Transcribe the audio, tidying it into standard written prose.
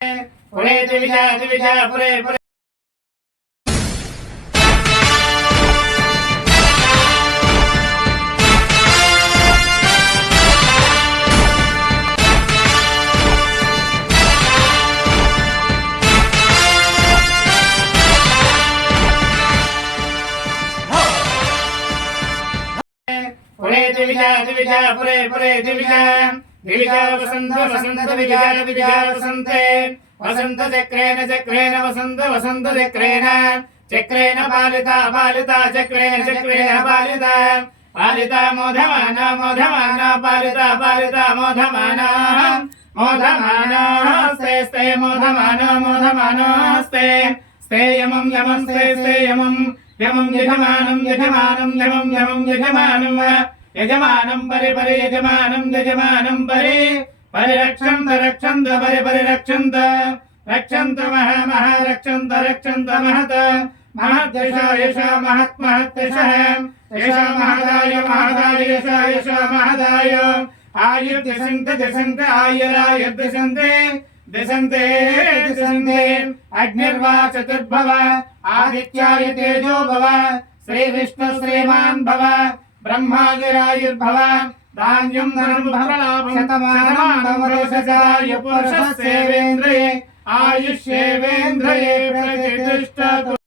पुरे दिविजा दिविजा पुरे पुरे पुरे दिविजा दिविजा पुरे पुरे दिविजा दिविजा वसंत वसंत दिविजा दिविजा वसंते वसंत चक्रेण चक्रेण वसंत वसंत चक्रेण चक्रेण पालिता पालिता चक्रेण चक्रेण पालिता पालिता मोधमाना मोधमाना पालिता पालिता मोधमाना मोधमाना स्ते स्ते मोधमाना मोधमाना स्ते स्ते यमं यमं स्ते स्ते यमं यमं यजमानं यजमानं यमं यमं यजमानं यजमानं परि परि यजमानं यजमानं परि परिरक्षन्त रक्षन्त परि परिरक्षन्त रक्षन्त महा महा रक्षन्त रक्षन्त महत महद्यश यश महत् महत्यशः यश महदाय महदाय यश यश महदाय आयुर्दशन्त दशन्त आयुरायुर्दशन्ते दशन्ते दशन्ते अग्निर्वा चतुर्भव आदित्याय तेजो भव श्री विष्णु श्रीमान् भव ब्रह्मागिरायुर्भव धान्यं धनं भवलाभं शतमानवर्षजाय पुरुषस्येवेन्द्रिये आयुष्येवेन्द्रिये प्रतिष्ठतु।